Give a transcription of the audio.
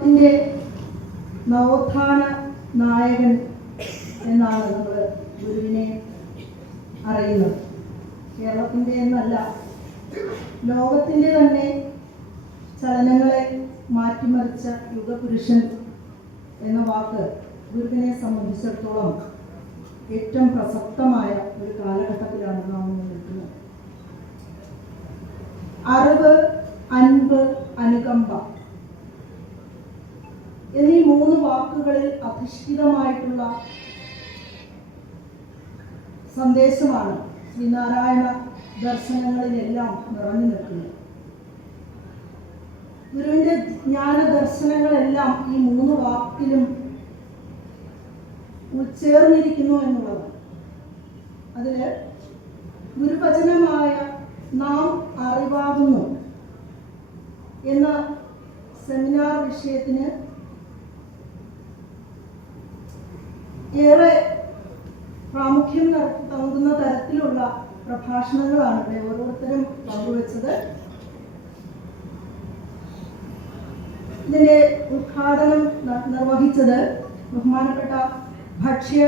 ത്തിന്റെ നവോത്ഥാന നായകൻ എന്നാണ് നമ്മൾ ഗുരുവിനെ അറിയുന്നത്. കേരളത്തിൻ്റെ എന്നല്ല, ലോകത്തിൻ്റെ തന്നെ ചലനങ്ങളെ മാറ്റിമറിച്ച യുഗപുരുഷൻ എന്ന വാക്ക് ഗുരുവിനെ സംബന്ധിച്ചിടത്തോളം ഏറ്റവും പ്രസക്തമായ ഒരു കാലഘട്ടത്തിലാണ് നാം നിൽക്കുന്നത്. അറിവ്, അൻപ്, അനുകമ്പ എന്നീ 3 വാക്കുകളിൽ അധിഷ്ഠിതമായിട്ടുള്ള സന്ദേശമാണ് ശ്രീനാരായണ ദർശനങ്ങളിലെല്ലാം നിറഞ്ഞു നിൽക്കുന്നത്. ഗുരുവിൻ്റെ ജ്ഞാന ദർശനങ്ങളെല്ലാം ഈ 3 വാക്കിലും ഉൾച്ചേർന്നിരിക്കുന്നു എന്നുള്ളതാണ്. അതിൽ ഗുരുവചനമായ നാം അറിവാകുന്നു എന്ന സെമിനാർ വിഷയത്തിന് ഏറെ പ്രാമുഖ്യം നൽകുന്ന തരത്തിലുള്ള പ്രഭാഷണങ്ങളാണ് ഇവിടെ ഓരോരുത്തരും പങ്കുവച്ചത്. ഇതിൻ്റെ ഉദ്ഘാടനം നിർവഹിച്ചത് ബഹുമാനപ്പെട്ട ഭക്ഷ്യ